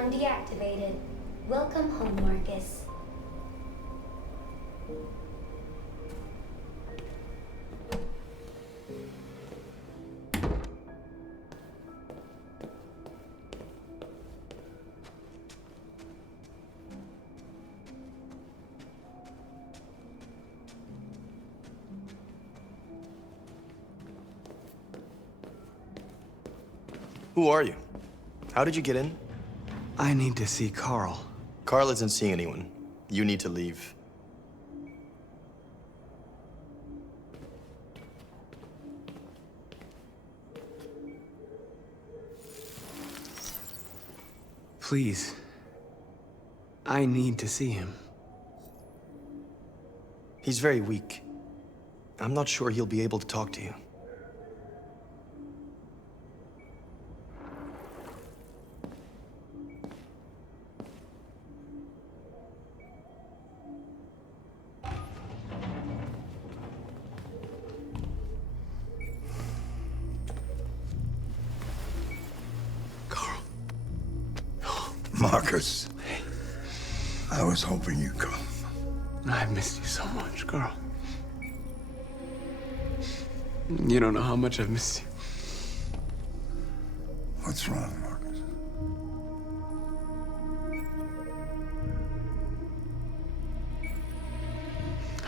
Con deactivated. Welcome home, Marcus. Who are you? How did you get in? I need to see Carl. Carl isn't seeing anyone. You need to leave. Please. I need to see him. He's very weak. I'm not sure he'll be able to talk to you. Marcus, I was hoping you'd come. I've missed you so much, Carl. You don't know how much I've missed you. What's wrong, Marcus?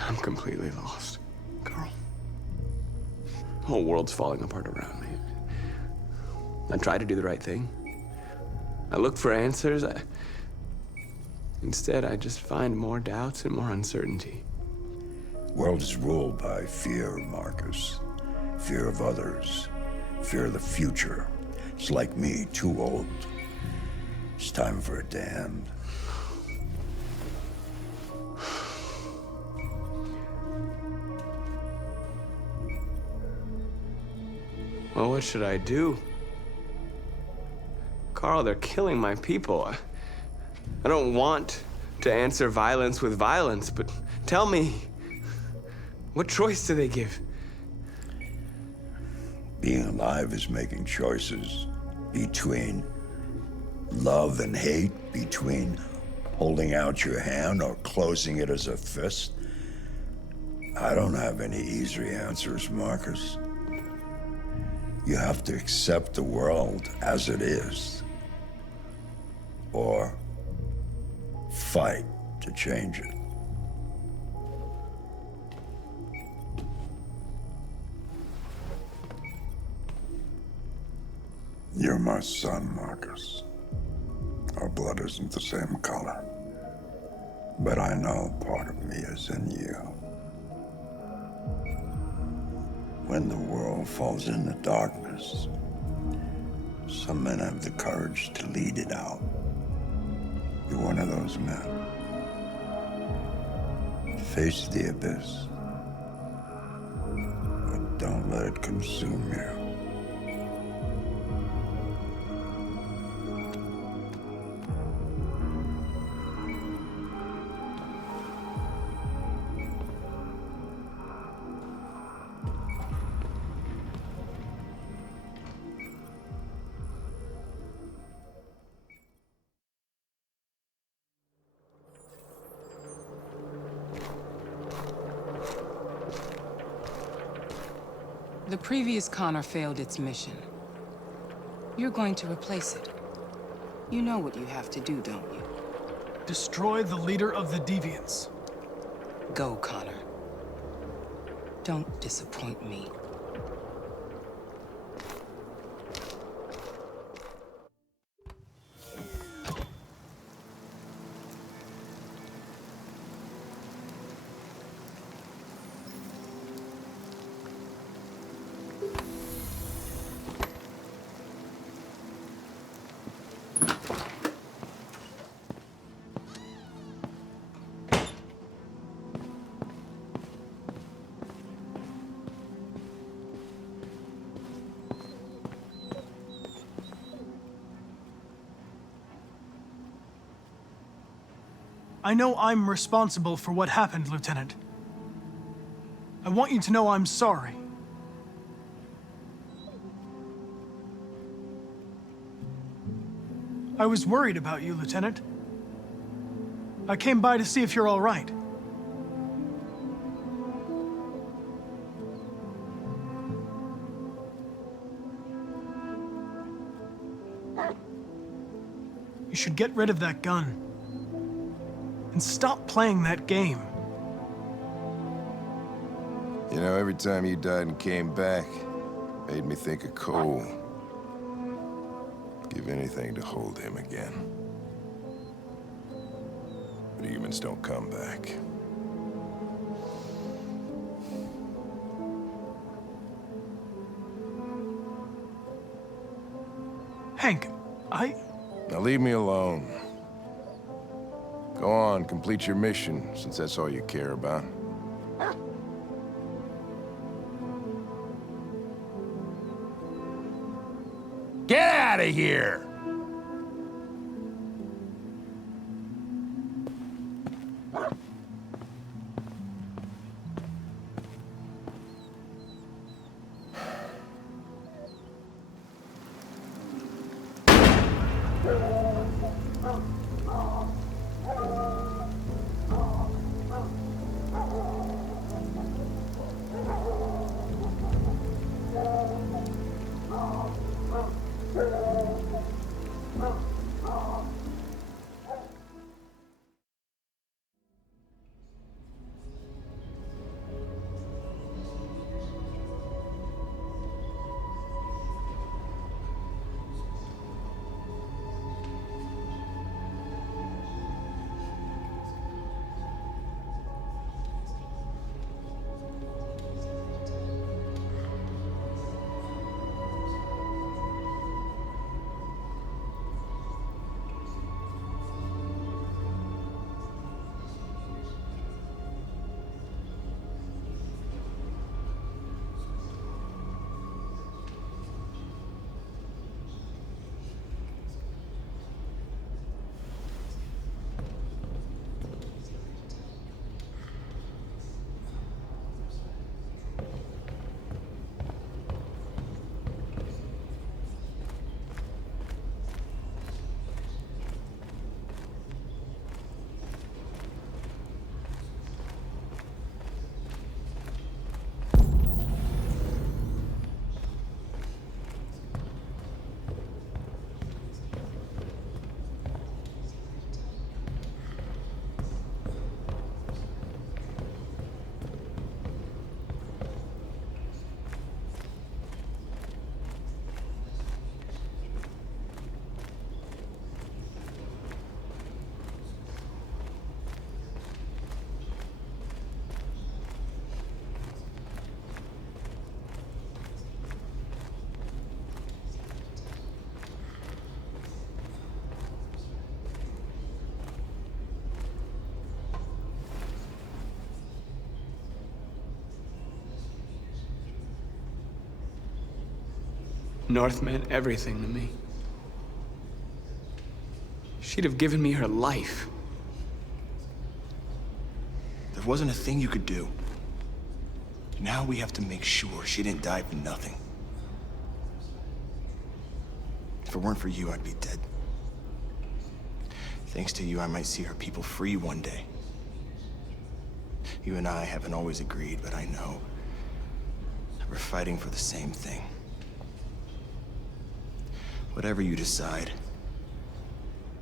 I'm completely lost, Carl. The whole world's falling apart around me. I try to do the right thing. I look for answers. Instead, I just find more doubts and more uncertainty. The world is ruled by fear, Marcus. Fear of others. Fear of the future. It's like me, too old. It's time for it to end. Well, what should I do? Carl, they're killing my people. I don't want to answer violence with violence, but tell me, what choice do they give? Being alive is making choices between love and hate, between holding out your hand or closing it as a fist. I don't have any easy answers, Marcus. You have to accept the world as it is, or fight to change it. You're my son, Marcus. Our blood isn't the same color, but I know part of me is in you. When the world falls into darkness, some men have the courage to lead it out. You're one of those men. Face the abyss, but don't let it consume you. The previous Connor failed its mission. You're going to replace it. You know what you have to do, don't you? Destroy the leader of the Deviants. Go, Connor. Don't disappoint me. I know I'm responsible for what happened, Lieutenant. I want you to know I'm sorry. I was worried about you, Lieutenant. I came by to see if you're all right. You should get rid of that gun. And stop playing that game. You know, every time you died and came back, made me think of Cole. Give anything to hold him again. But humans don't come back. Hank, Now leave me alone. Go on, complete your mission, since that's all you care about. Get out of here! North meant everything to me. She'd have given me her life. There wasn't a thing you could do. Now we have to make sure she didn't die for nothing. If it weren't for you, I'd be dead. Thanks to you, I might see her people free one day. You and I haven't always agreed, but I know that we're fighting for the same thing. Whatever you decide,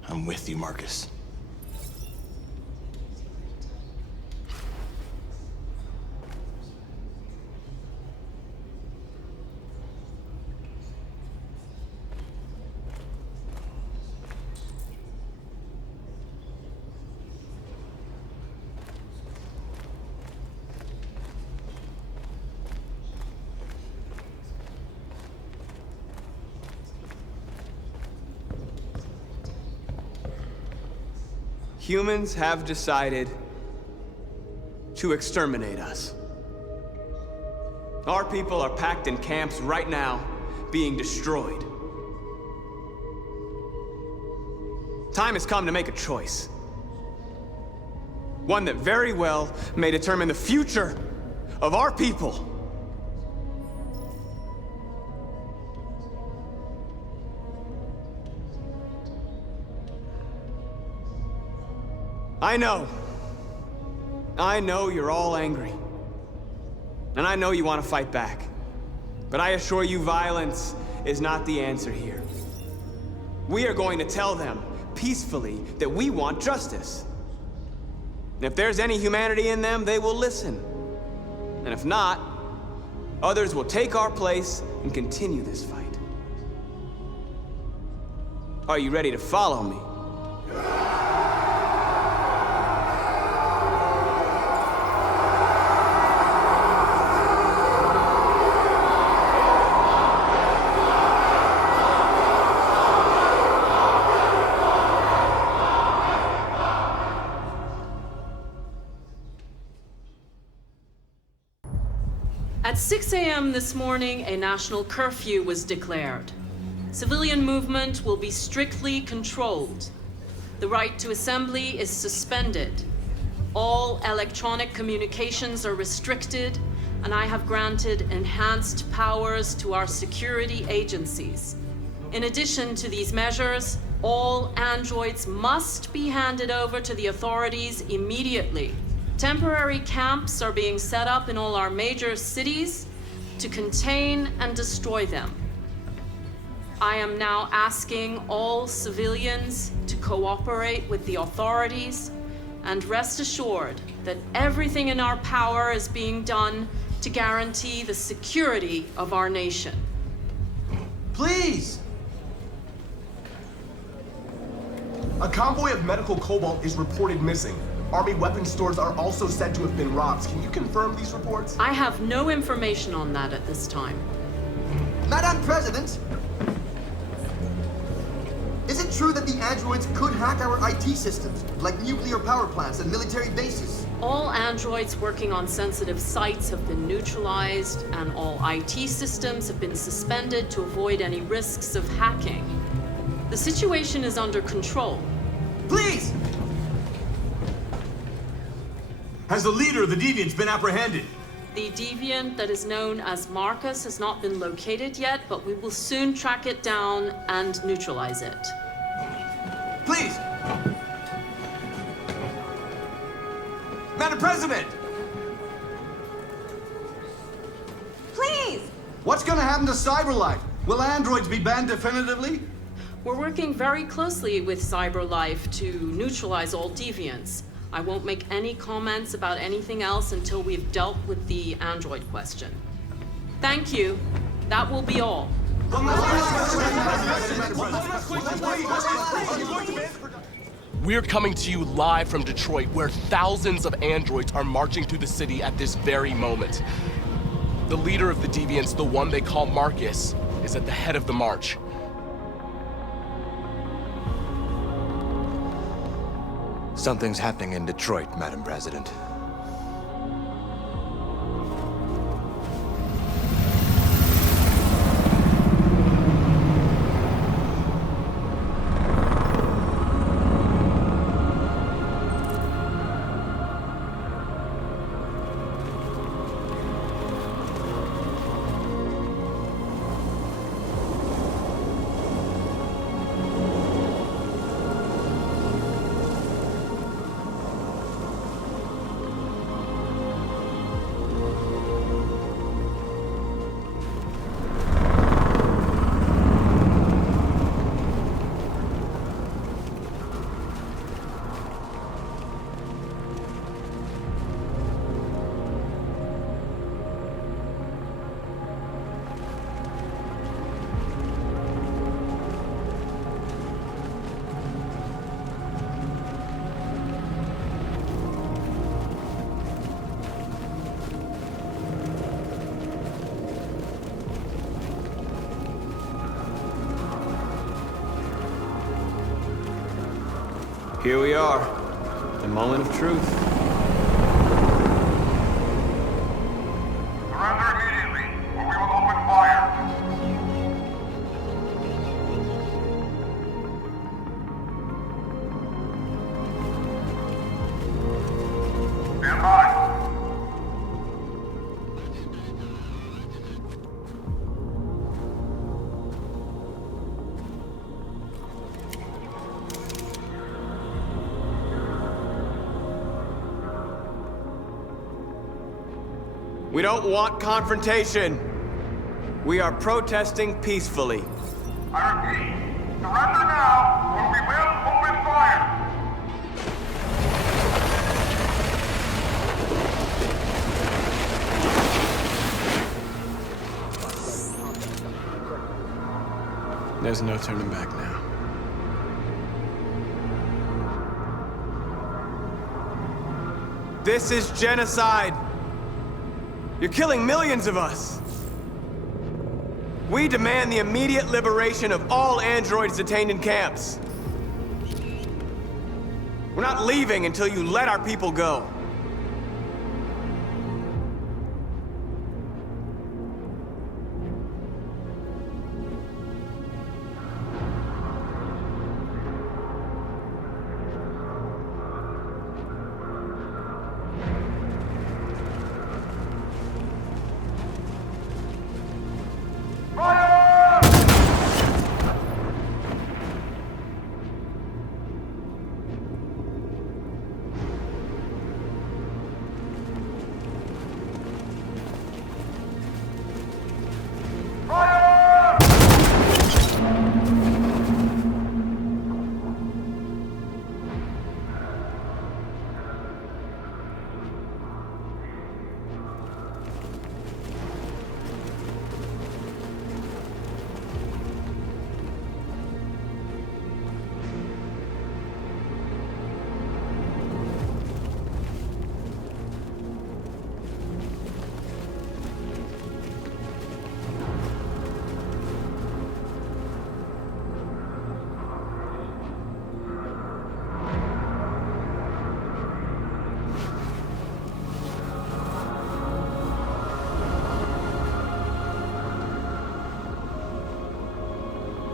I'm with you, Marcus. Humans have decided to exterminate us. Our people are packed in camps right now, being destroyed. Time has come to make a choice. One that very well may determine the future of our people. I know. I know you're all angry. And I know you want to fight back. But I assure you, violence is not the answer here. We are going to tell them, peacefully, that we want justice. And if there's any humanity in them, they will listen. And if not, others will take our place and continue this fight. Are you ready to follow me? At 6 a.m. this morning, a national curfew was declared. Civilian movement will be strictly controlled. The right to assembly is suspended. All electronic communications are restricted, and I have granted enhanced powers to our security agencies. In addition to these measures, all androids must be handed over to the authorities immediately. Temporary camps are being set up in all our major cities to contain and destroy them. I am now asking all civilians to cooperate with the authorities and rest assured that everything in our power is being done to guarantee the security of our nation. Please! A convoy of medical cobalt is reported missing. Army weapons stores are also said to have been robbed. Can you confirm these reports? I have no information on that at this time. Madam President, is it true that the androids could hack our IT systems, like nuclear power plants and military bases? All androids working on sensitive sites have been neutralized, and all IT systems have been suspended to avoid any risks of hacking. The situation is under control. Please! Has the leader of the Deviants been apprehended? The deviant that is known as Marcus has not been located yet, but we will soon track it down and neutralize it. Please! Madam President! Please! What's gonna happen to CyberLife? Will androids be banned definitively? We're working very closely with CyberLife to neutralize all deviants. I won't make any comments about anything else until we've dealt with the android question. Thank you. That will be all. We're coming to you live from Detroit, where thousands of androids are marching through the city at this very moment. The leader of the Deviants, the one they call Marcus, is at the head of the march. Something's happening in Detroit, Madam President. Here we are, the moment of truth. Surrender immediately, or we will open fire. Stand by. We don't want confrontation. We are protesting peacefully. I repeat, surrender now, or we will open fire! There's no turning back now. This is genocide! You're killing millions of us! We demand the immediate liberation of all androids detained in camps. We're not leaving until you let our people go.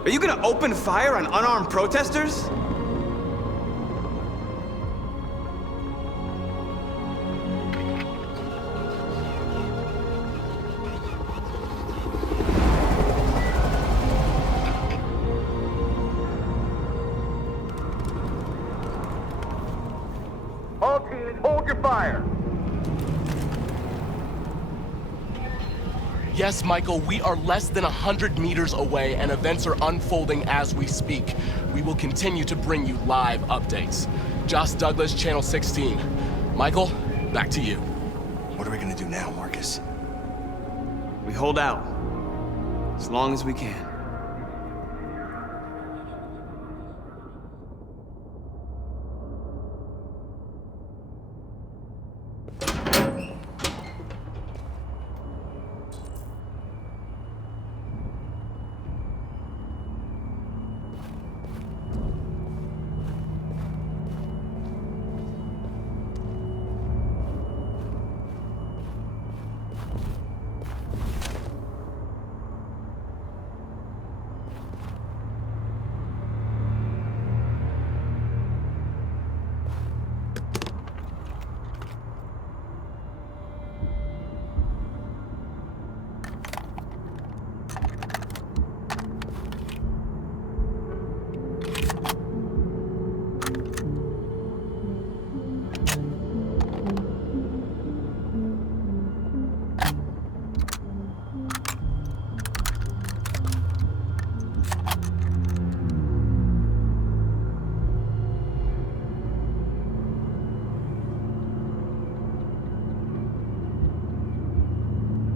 Are you gonna open fire on unarmed protesters? All teams, hold your fire! Yes, Michael, we are less than 100 meters away and events are unfolding as we speak. We will continue to bring you live updates. Josh Douglas, Channel 16. Michael, back to you. What are we gonna do now, Marcus? We hold out. As long as we can.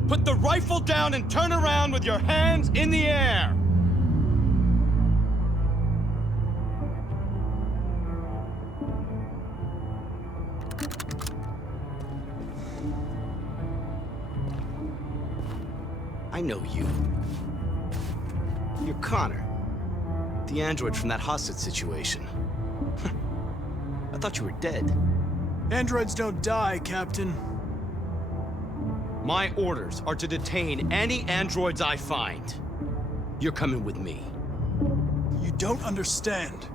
Put the rifle down and turn around with your hands in the air! I know you. You're Connor. The android from that hostage situation. I thought you were dead. Androids don't die, Captain. My orders are to detain any androids I find. You're coming with me. You don't understand.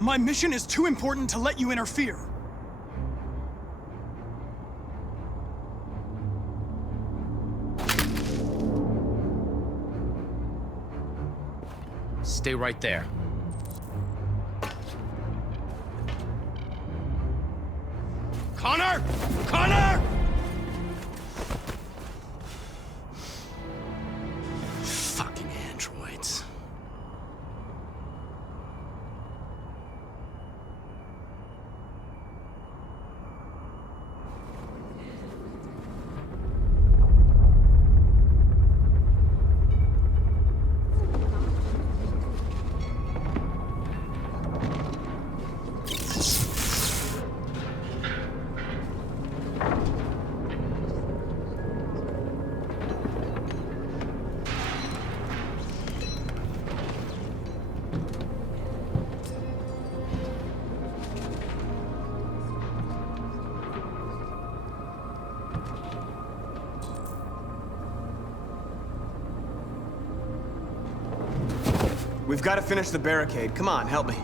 My mission is too important to let you interfere. Stay right there. Connor! Connor! We've got to finish the barricade. Come on, help me.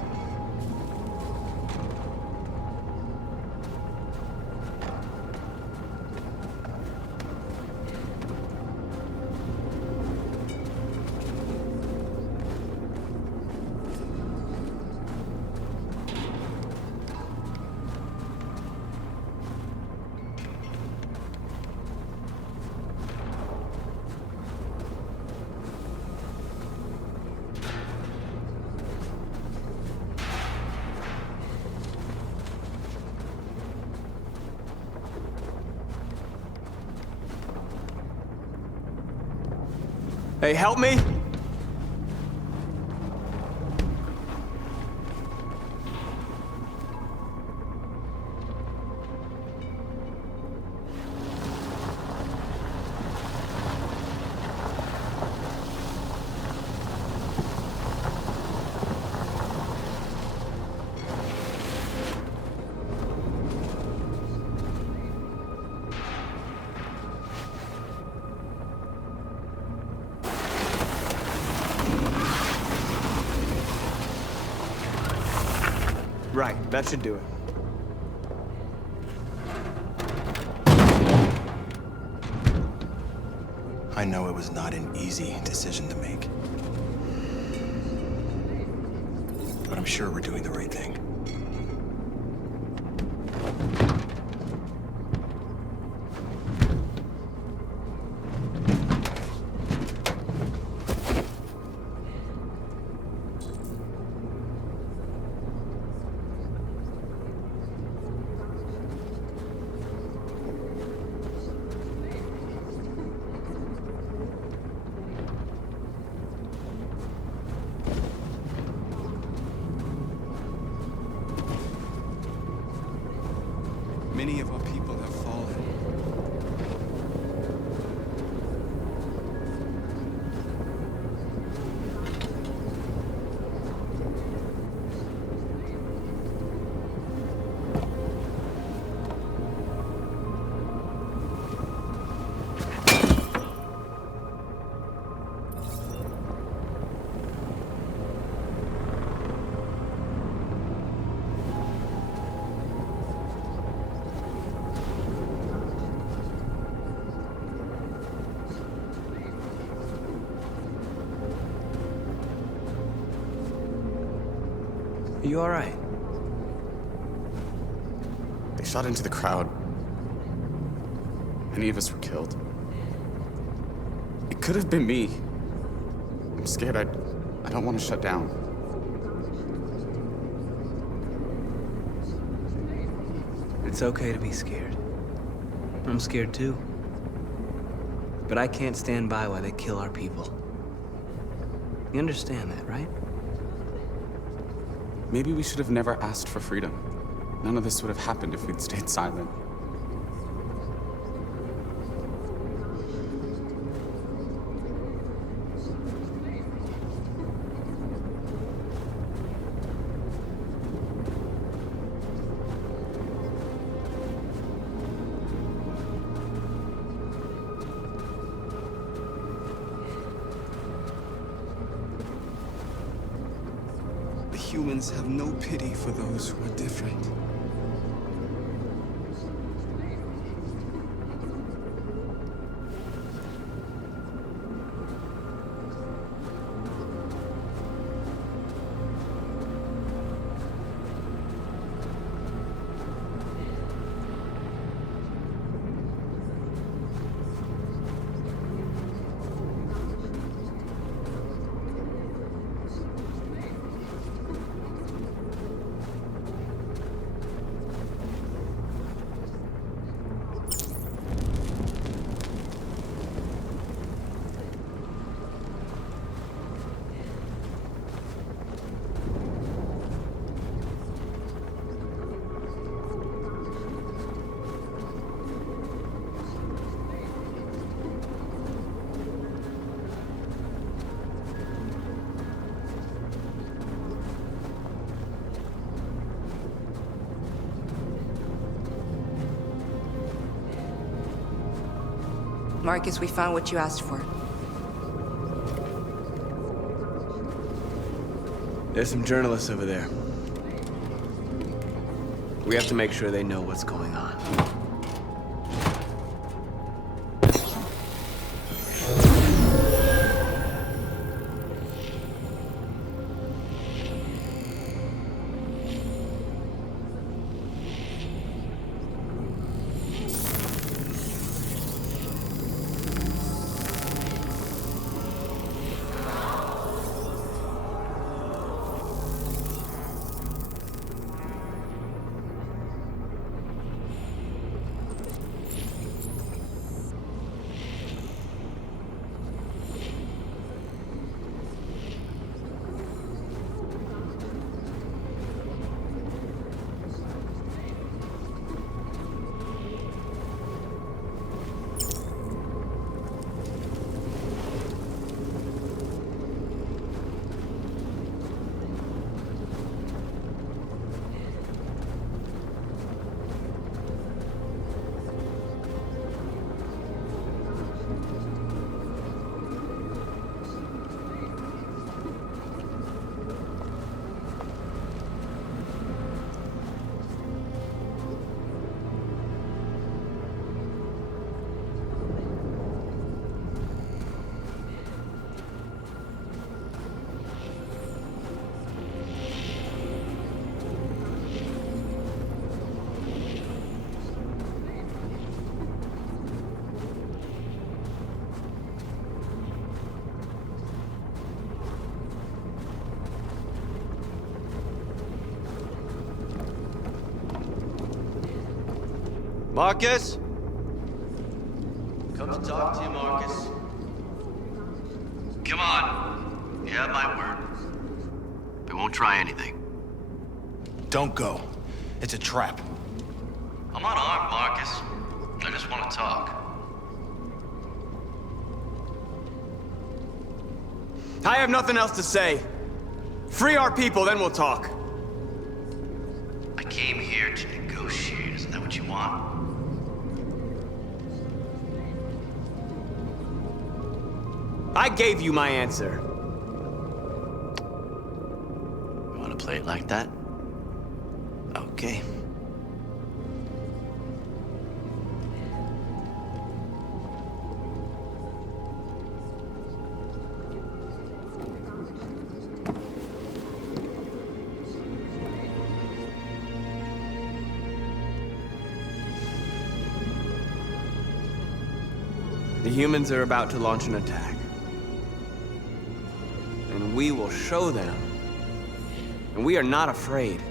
Hey, help me! Right, that should do it. I know it was not an easy decision to make. But I'm sure we're doing the right thing. Many of our people have fallen. Are you all right? They shot into the crowd. Many of us were killed. It could have been me. I'm scared. I don't want to shut down. It's okay to be scared. I'm scared too. But I can't stand by while they kill our people. You understand that, right? Maybe we should have never asked for freedom. None of this would have happened if we'd stayed silent. Humans have no pity for those who are different. Marcus, we found what you asked for. There's some journalists over there. We have to make sure they know what's going on. Marcus? Come to talk to you, Marcus. Come on. You have my word. We won't try anything. Don't go. It's a trap. I'm unarmed, Marcus. I just want to talk. I have nothing else to say. Free our people, then we'll talk. I came here to negotiate. Isn't that what you want? I gave you my answer. You want to play it like that? Okay. The humans are about to launch an attack. And we will show them. And we are not afraid.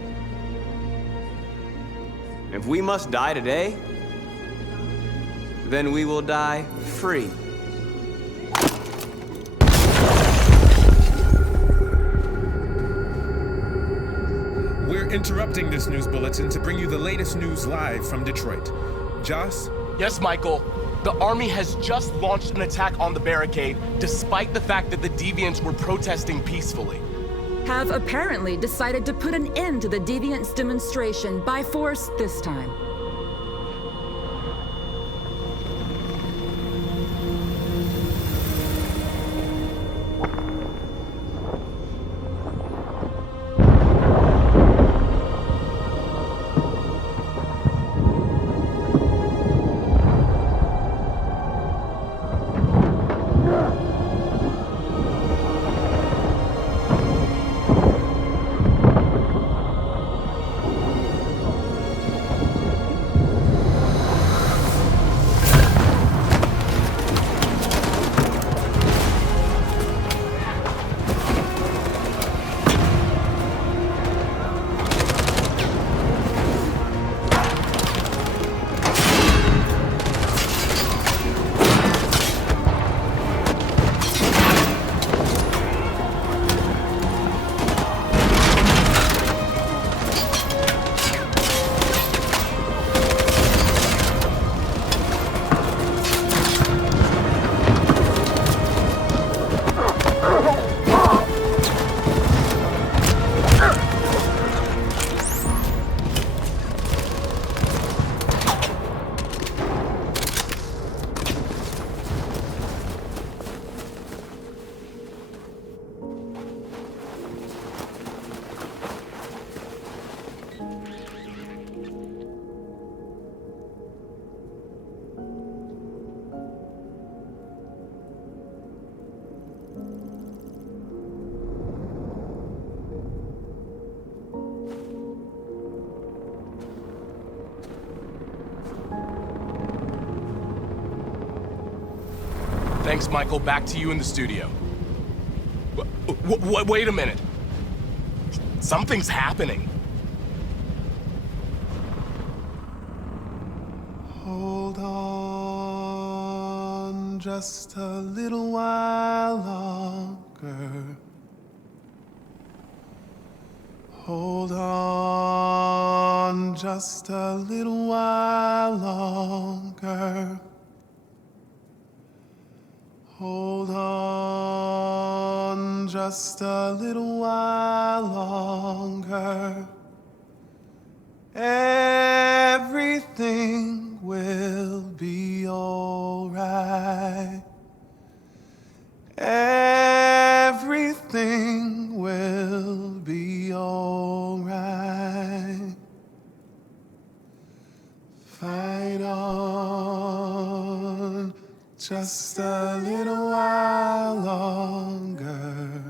If we must die today, then we will die free. We're interrupting this news bulletin to bring you the latest news live from Detroit. Joss? Yes, Michael. The army has just launched an attack on the barricade, despite the fact that the Deviants were protesting peacefully. Have apparently decided to put an end to the Deviants' demonstration by force this time. Thanks, Michael. Back to you in the studio. Wait a minute. Something's happening. Hold on just a little while longer. Hold on just a little while longer. Hold on just a little while longer. Everything will be alright. Everything will be alright. Fight on just a little while longer.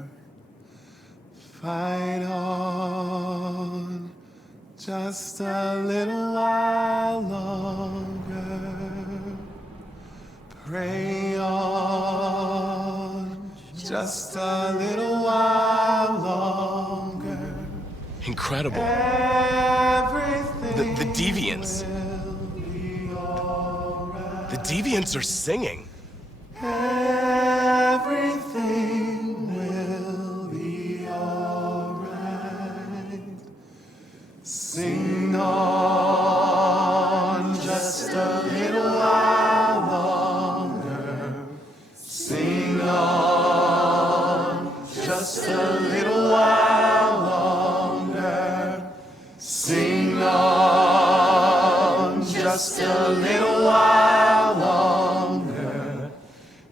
Fight on just a little while longer. Pray on just a little while longer. Incredible. The Deviants. The Deviants are singing. Everything will be alright. Sing on just a little while longer. Sing on just a little while longer. Sing on just a little while longer.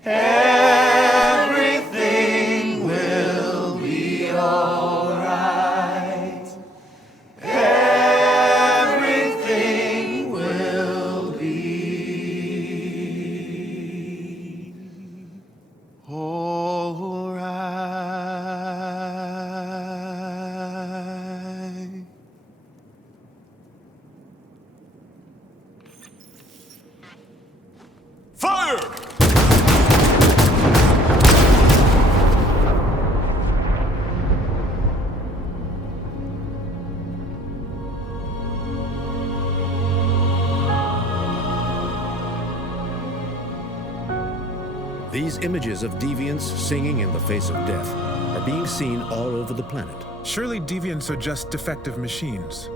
Everything will be alright. Everything will be alright. Fire! These images of deviants singing in the face of death are being seen all over the planet. Surely deviants are just defective machines.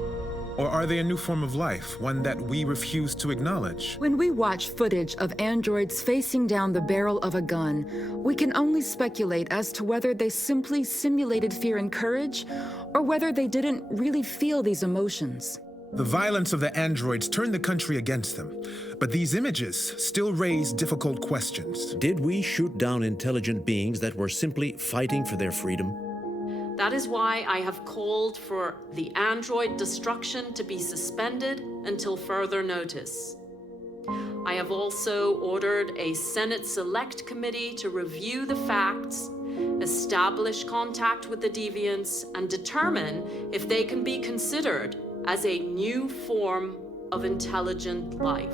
Or are they a new form of life, one that we refuse to acknowledge? When we watch footage of androids facing down the barrel of a gun, we can only speculate as to whether they simply simulated fear and courage, or whether they didn't really feel these emotions. The violence of the androids turned the country against them, but these images still raise difficult questions. Did we shoot down intelligent beings that were simply fighting for their freedom? That is why I have called for the android destruction to be suspended until further notice. I have also ordered a Senate Select Committee to review the facts, establish contact with the deviants, and determine if they can be considered as a new form of intelligent life.